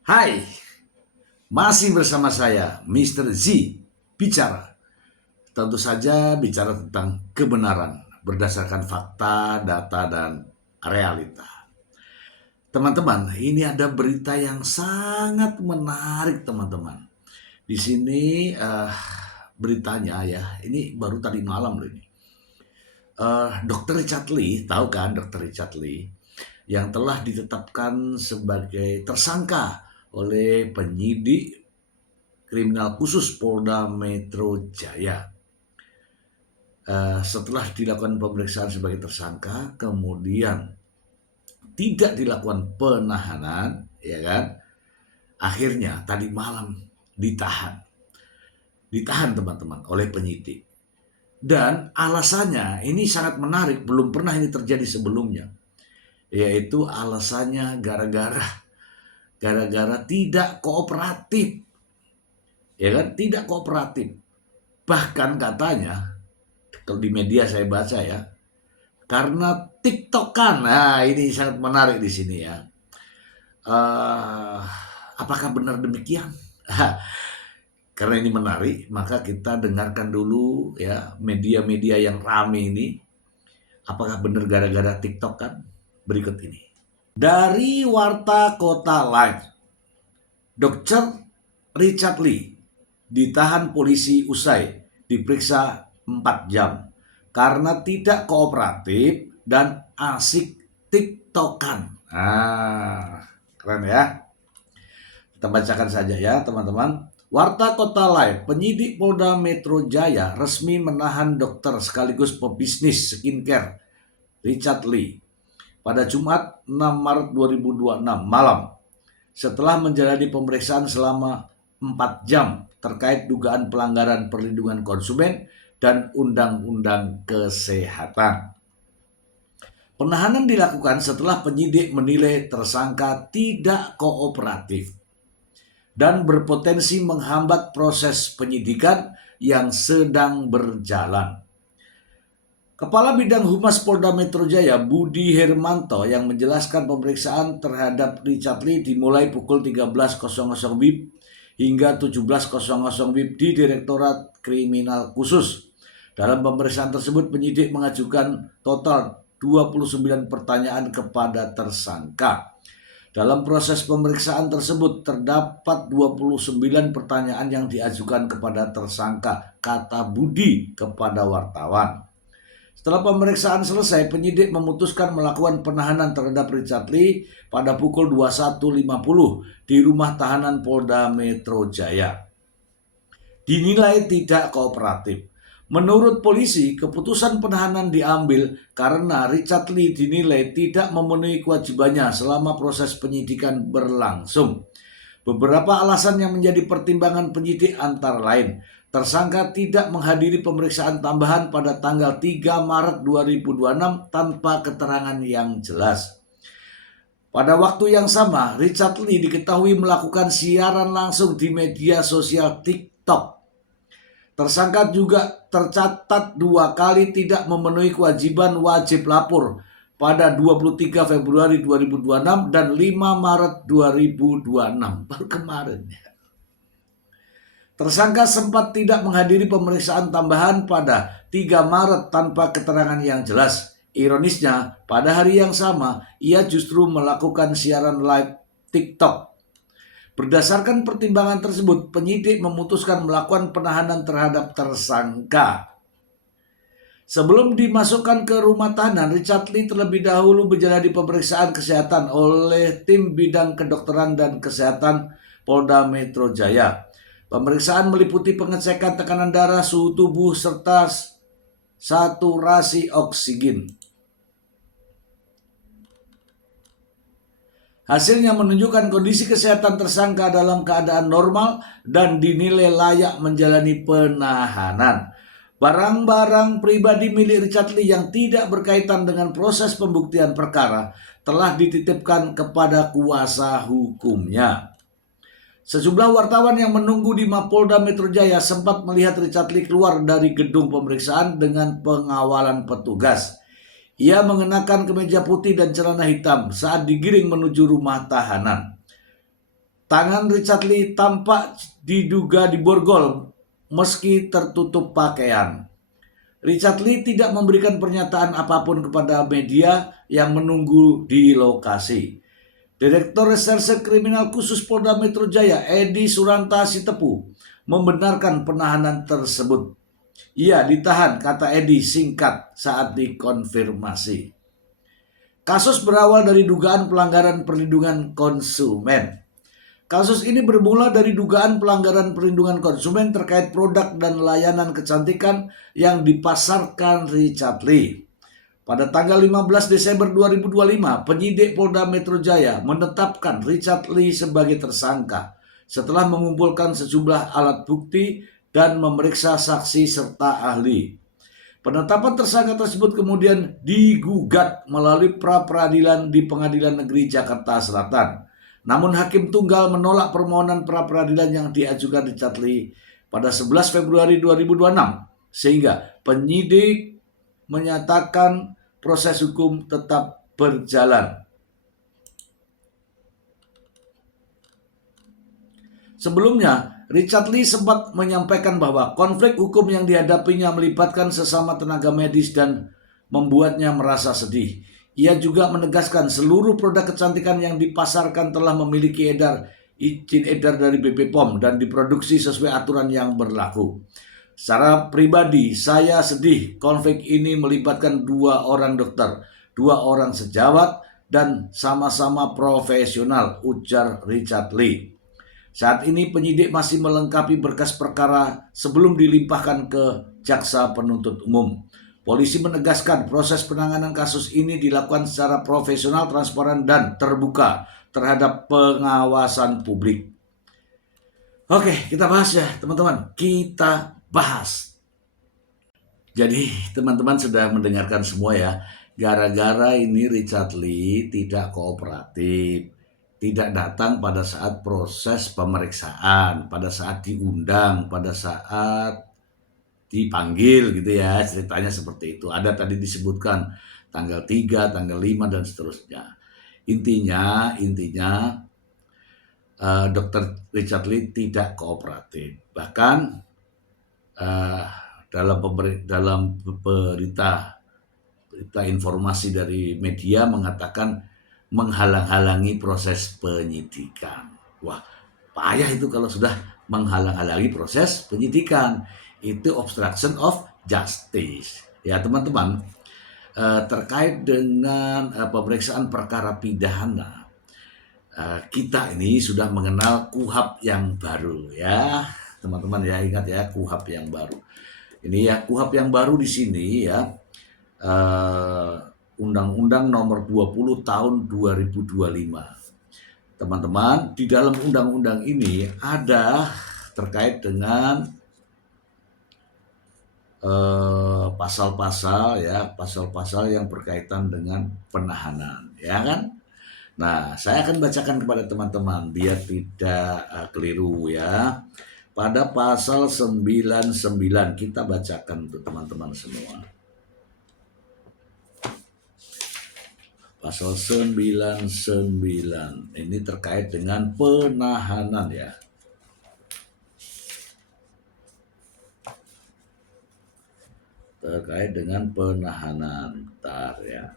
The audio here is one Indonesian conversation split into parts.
Hai, masih bersama saya, Mr. Z, bicara. Tentu saja bicara tentang kebenaran berdasarkan fakta, data, dan realita. Teman-teman, ini ada berita yang sangat menarik, teman-teman. Di sini beritanya ya, ini baru tadi malam loh ini. Dr. Richard Lee, tahu kan Dr. Richard Lee, yang telah ditetapkan sebagai tersangka oleh penyidik kriminal khusus Polda Metro Jaya. Setelah dilakukan pemeriksaan sebagai tersangka, kemudian tidak dilakukan penahanan, ya kan? Akhirnya tadi malam ditahan teman-teman oleh penyidik. Dan alasannya ini sangat menarik, belum pernah ini terjadi sebelumnya, yaitu alasannya gara-gara tidak kooperatif, ya kan? Tidak kooperatif. Bahkan katanya, kalau di media saya baca ya, karena TikTokan. Nah, ini sangat menarik di sini ya. Uh, apakah benar demikian? Karena ini menarik, maka kita dengarkan dulu ya media-media yang rame ini. Apakah benar gara-gara TikTokan? Berikut ini. Dari Warta Kota Live, Dr. Richard Lee ditahan polisi usai diperiksa 4 jam karena tidak kooperatif dan asik TikTokan. Keren ya. Kita bacakan saja ya teman-teman. Warta Kota Live, penyidik Polda Metro Jaya resmi menahan dokter sekaligus pebisnis skincare Richard Lee pada Jumat 6 Maret 2026 malam setelah menjalani pemeriksaan selama 4 jam terkait dugaan pelanggaran perlindungan konsumen dan Undang-Undang Kesehatan. Penahanan dilakukan setelah penyidik menilai tersangka tidak kooperatif dan berpotensi menghambat proses penyidikan yang sedang berjalan. Kepala Bidang Humas Polda Metro Jaya, Budi Hermanto, yang menjelaskan pemeriksaan terhadap Richard Lee dimulai pukul 13.00 WIB hingga 17.00 WIB di Direktorat Kriminal Khusus. Dalam pemeriksaan tersebut, penyidik mengajukan total 29 pertanyaan kepada tersangka. Dalam proses pemeriksaan tersebut terdapat 29 pertanyaan yang diajukan kepada tersangka, kata Budi kepada wartawan. Setelah pemeriksaan selesai, penyidik memutuskan melakukan penahanan terhadap Richard Lee pada pukul 21.50 di rumah tahanan Polda Metro Jaya. Dinilai tidak kooperatif. Menurut polisi, keputusan penahanan diambil karena Richard Lee dinilai tidak memenuhi kewajibannya selama proses penyidikan berlangsung. Beberapa alasan yang menjadi pertimbangan penyidik antara lain, tersangka tidak menghadiri pemeriksaan tambahan pada tanggal 3 Maret 2026 tanpa keterangan yang jelas. Pada waktu yang sama, Richard Lee diketahui melakukan siaran langsung di media sosial TikTok. Tersangka juga tercatat 2 kali tidak memenuhi kewajiban wajib lapor pada 23 Februari 2026 dan 5 Maret 2026, baru kemarin. Tersangka sempat tidak menghadiri pemeriksaan tambahan pada 3 Maret tanpa keterangan yang jelas. Ironisnya, pada hari yang sama, ia justru melakukan siaran live TikTok. Berdasarkan pertimbangan tersebut, penyidik memutuskan melakukan penahanan terhadap tersangka. Sebelum dimasukkan ke rumah tahanan, Richard Lee terlebih dahulu menjalani pemeriksaan kesehatan oleh tim bidang kedokteran dan kesehatan Polda Metro Jaya. Pemeriksaan meliputi pengecekan tekanan darah, suhu tubuh, serta saturasi oksigen. Hasilnya menunjukkan kondisi kesehatan tersangka dalam keadaan normal dan dinilai layak menjalani penahanan. Barang-barang pribadi milik Richard Lee yang tidak berkaitan dengan proses pembuktian perkara telah dititipkan kepada kuasa hukumnya. Sejumlah wartawan yang menunggu di Mapolda Metro Jaya sempat melihat Richard Lee keluar dari gedung pemeriksaan dengan pengawalan petugas. Ia mengenakan kemeja putih dan celana hitam saat digiring menuju rumah tahanan. Tangan Richard Lee tampak diduga diborgol meski tertutup pakaian. Richard Lee tidak memberikan pernyataan apapun kepada media yang menunggu di lokasi. Direktur Reserse Kriminal Khusus Polda Metro Jaya, Edi Suranta Sitepu, membenarkan penahanan tersebut. Ia ditahan, kata Edi singkat saat dikonfirmasi. Kasus berawal dari dugaan pelanggaran perlindungan konsumen. Kasus ini bermula dari dugaan pelanggaran perlindungan konsumen terkait produk dan layanan kecantikan yang dipasarkan Richard Lee. Pada tanggal 15 Desember 2025, penyidik Polda Metro Jaya menetapkan Richard Lee sebagai tersangka setelah mengumpulkan sejumlah alat bukti dan memeriksa saksi serta ahli. Penetapan tersangka tersebut kemudian digugat melalui pra-peradilan di Pengadilan Negeri Jakarta Selatan. Namun Hakim Tunggal menolak permohonan pra-peradilan yang diajukan Richard Lee pada 11 Februari 2026, sehingga penyidik menyatakan proses hukum tetap berjalan. Sebelumnya, Richard Lee sempat menyampaikan bahwa konflik hukum yang dihadapinya melibatkan sesama tenaga medis dan membuatnya merasa sedih. Ia juga menegaskan seluruh produk kecantikan yang dipasarkan telah memiliki izin edar dari BP POM dan diproduksi sesuai aturan yang berlaku. Secara pribadi, saya sedih konflik ini melibatkan 2 orang dokter, 2 orang sejawat, dan sama-sama profesional, ujar Richard Lee. Saat ini penyidik masih melengkapi berkas perkara sebelum dilimpahkan ke jaksa penuntut umum. Polisi menegaskan proses penanganan kasus ini dilakukan secara profesional, transparan, dan terbuka terhadap pengawasan publik. Oke, kita bahas ya teman-teman. Kita bahas. Jadi teman-teman sudah mendengarkan semua ya. Gara-gara ini Richard Lee tidak kooperatif, tidak datang pada saat proses pemeriksaan, pada saat diundang, pada saat dipanggil gitu ya, ceritanya seperti itu. Ada tadi disebutkan tanggal 3, tanggal 5 dan seterusnya. Intinya Dr. Richard Lee tidak kooperatif. Bahkan dalam berita informasi dari media mengatakan menghalang-halangi proses penyidikan. Wah, payah itu kalau sudah menghalang-halangi proses penyidikan. Itu obstruction of justice. Ya teman-teman, terkait dengan pemeriksaan perkara pidana, kita ini sudah mengenal KUHP yang baru ya teman-teman ya, ingat ya KUHP yang baru. Ini ya KUHP yang baru di sini ya, Undang-Undang Nomor 20 Tahun 2025. Teman-teman, di dalam undang-undang ini ada terkait dengan pasal-pasal yang berkaitan dengan penahanan, ya kan? Nah, saya akan bacakan kepada teman-teman biar tidak keliru ya. Pada pasal 99 kita bacakan untuk teman-teman semua. Pasal 99 ini terkait dengan penahanan ya. Terkait dengan penahanan. Bentar ya.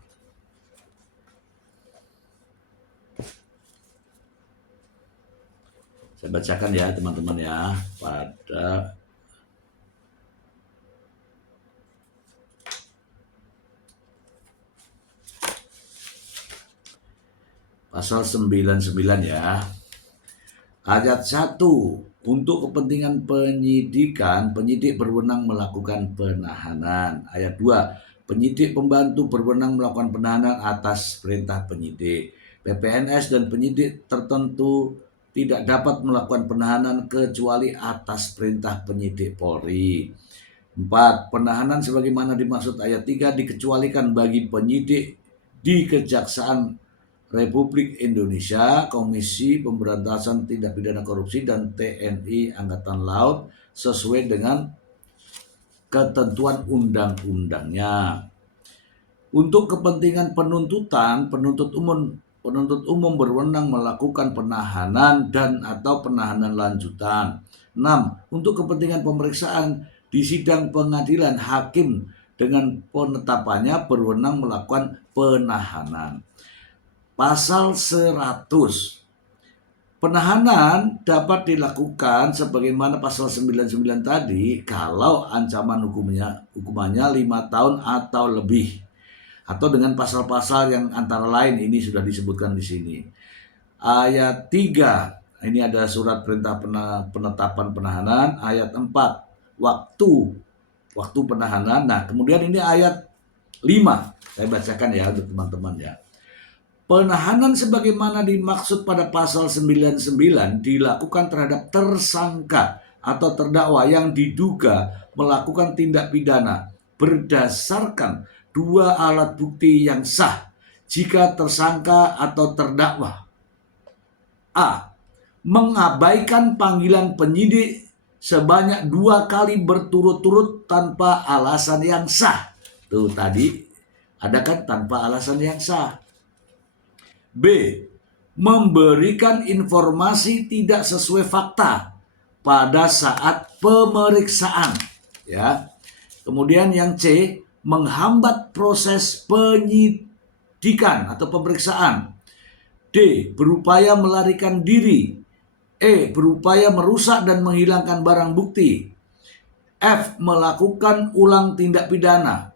Saya bacakan ya teman-teman ya. Pada pasal 99 ya. Ayat 1. Untuk kepentingan penyidikan, penyidik berwenang melakukan penahanan. Ayat 2. Penyidik pembantu berwenang melakukan penahanan atas perintah penyidik. PPNS dan penyidik tertentu tidak dapat melakukan penahanan kecuali atas perintah penyidik Polri. 4. Penahanan sebagaimana dimaksud ayat 3 dikecualikan bagi penyidik di Kejaksaan Republik Indonesia, Komisi Pemberantasan Tindak Pidana Korupsi, dan TNI Angkatan Laut sesuai dengan ketentuan undang-undangnya. Untuk kepentingan penuntutan, penuntut umum penuntut umum berwenang melakukan penahanan dan atau penahanan lanjutan. 6. Untuk kepentingan pemeriksaan di sidang pengadilan, hakim dengan penetapannya berwenang melakukan penahanan. Pasal 100. Penahanan dapat dilakukan sebagaimana pasal 99 tadi kalau ancaman hukumannya 5 tahun atau lebih. Atau dengan pasal-pasal yang antara lain ini sudah disebutkan di sini. Ayat 3, ini ada surat perintah penetapan penahanan. Ayat 4, waktu penahanan. Nah, kemudian ini ayat 5, saya bacakan ya untuk teman-teman ya. Penahanan sebagaimana dimaksud pada pasal 99 dilakukan terhadap tersangka atau terdakwa yang diduga melakukan tindak pidana berdasarkan 2 alat bukti yang sah jika tersangka atau terdakwa A. Mengabaikan panggilan penyidik sebanyak 2 kali berturut-turut tanpa alasan yang sah. Tuh tadi ada kan tanpa alasan yang sah. B. Memberikan informasi tidak sesuai fakta pada saat pemeriksaan. Ya. Kemudian yang C, menghambat proses penyidikan atau pemeriksaan. D. Berupaya melarikan diri. E. Berupaya merusak dan menghilangkan barang bukti. F. Melakukan ulang tindak pidana.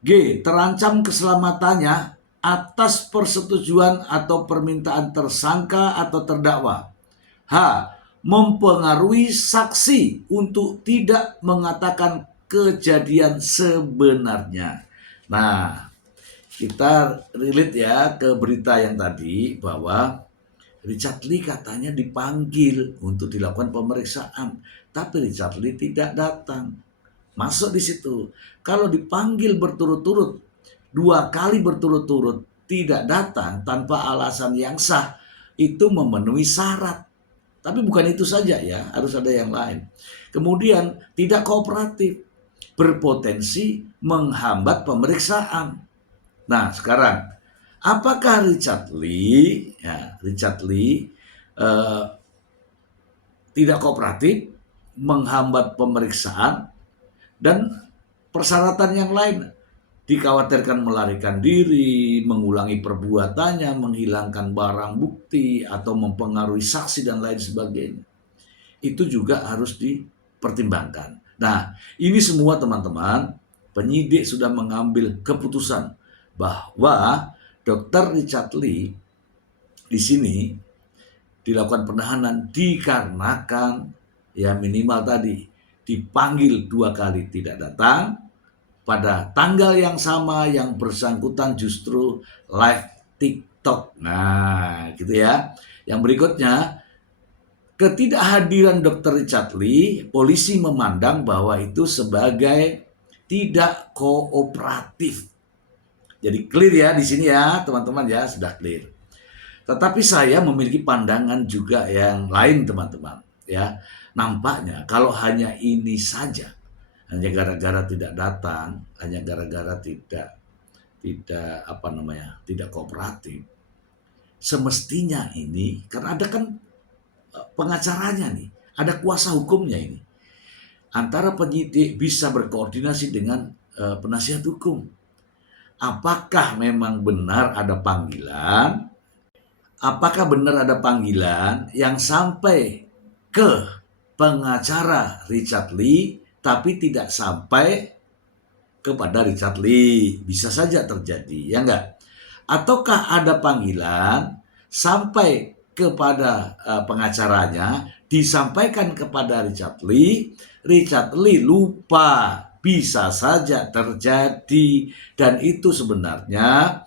G. Terancam keselamatannya atas persetujuan atau permintaan tersangka atau terdakwa. H. Mempengaruhi saksi untuk tidak mengatakan kejadian sebenarnya. Nah, kita relate ya ke berita yang tadi bahwa Richard Lee katanya dipanggil untuk dilakukan pemeriksaan, tapi Richard Lee tidak datang. Masuk di situ. Kalau dipanggil berturut-turut 2 kali berturut-turut tidak datang tanpa alasan yang sah, itu memenuhi syarat. Tapi bukan itu saja ya, harus ada yang lain. Kemudian tidak kooperatif, berpotensi menghambat pemeriksaan. Nah sekarang, apakah Richard Lee tidak kooperatif, menghambat pemeriksaan, dan persyaratan yang lain? Dikhawatirkan melarikan diri, mengulangi perbuatannya, menghilangkan barang bukti, atau mempengaruhi saksi dan lain sebagainya. Itu juga harus dipertimbangkan. Nah, ini semua teman-teman, penyidik sudah mengambil keputusan bahwa Dr. Richard Lee di sini dilakukan penahanan dikarenakan ya minimal tadi dipanggil 2 kali tidak datang. Pada tanggal yang sama yang bersangkutan justru live TikTok. Nah, gitu ya. Yang berikutnya, ketidakhadiran Dr. Richard Lee, polisi memandang bahwa itu sebagai tidak kooperatif. Jadi clear ya di sini ya, teman-teman ya, sudah clear. Tetapi saya memiliki pandangan juga yang lain, teman-teman, ya. Nampaknya kalau hanya ini saja, hanya gara-gara tidak datang, hanya gara-gara tidak kooperatif. Semestinya ini, karena ada kan pengacaranya nih, ada kuasa hukumnya ini. Antara penyidik bisa berkoordinasi dengan penasihat hukum. Apakah memang benar ada panggilan? Apakah benar ada panggilan yang sampai ke pengacara Richard Lee tapi tidak sampai kepada Richard Lee? Bisa saja terjadi, ya enggak? Ataukah ada panggilan sampai kepada pengacaranya, disampaikan kepada Richard Lee lupa? Bisa saja terjadi, dan itu sebenarnya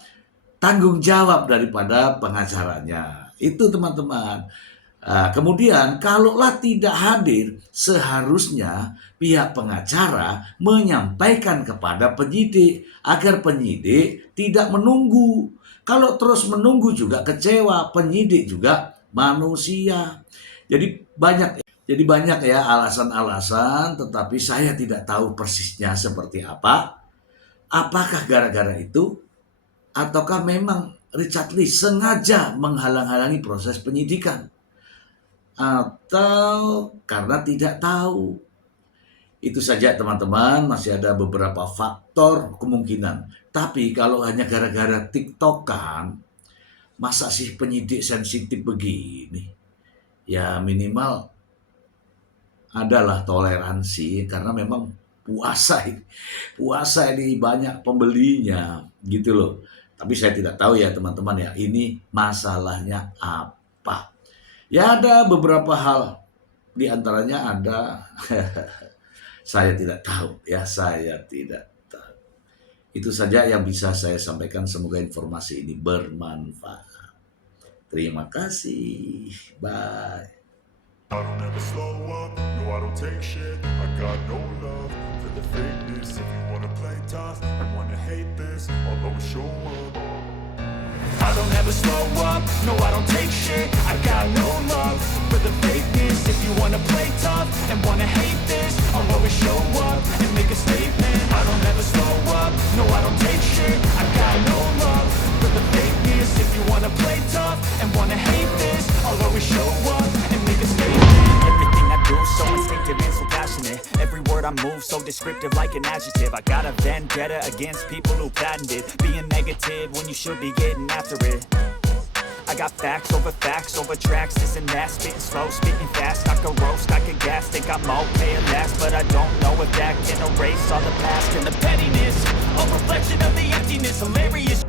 tanggung jawab daripada pengacaranya. Itu teman-teman. Kemudian kalaulah tidak hadir, seharusnya pihak pengacara menyampaikan kepada penyidik agar penyidik tidak menunggu. Kalau terus menunggu juga kecewa, penyidik juga manusia. Jadi banyak ya alasan-alasan, tetapi saya tidak tahu persisnya seperti apa. Apakah gara-gara itu ataukah memang Richard Lee sengaja menghalang-halangi proses penyidikan atau karena tidak tahu. Itu saja teman-teman, masih ada beberapa faktor kemungkinan. Tapi kalau hanya gara-gara TikTokan, masa sih penyidik sensitif begini? Ya minimal adalah toleransi, karena memang puasa ini banyak pembelinya gitu loh. Tapi saya tidak tahu ya teman-teman ya, ini masalahnya apa. Ya ada beberapa hal, di antaranya ada saya tidak tahu ya, saya tidak tahu. Itu saja yang bisa saya sampaikan, semoga informasi ini bermanfaat. Terima kasih, bye. I don't ever slow up, no I don't take shit. I got no love for the fakeness. If you wanna play tough and wanna hate this, I'll always show up. I don't ever slow up, no I don't take shit. I got no love for the fakeness. If you wanna play tough and wanna hate this, I'll always show up and make a statement. I don't ever slow up, no I don't take shit. I got no love for the fakeness. If you wanna play tough and wanna hate this, I'll always show up and make a statement. Everything I do so instinctive and so passionate. Every word I move so descriptive like an adjective. I got a vendetta against people who patented being negative when you should be getting after it. I got facts over tracks, this and that. Spitting slow, speaking fast. I could roast, I could gas. Think I'm okay at last, but I don't know if that can erase all the past. And the pettiness, a reflection of the emptiness. Hilarious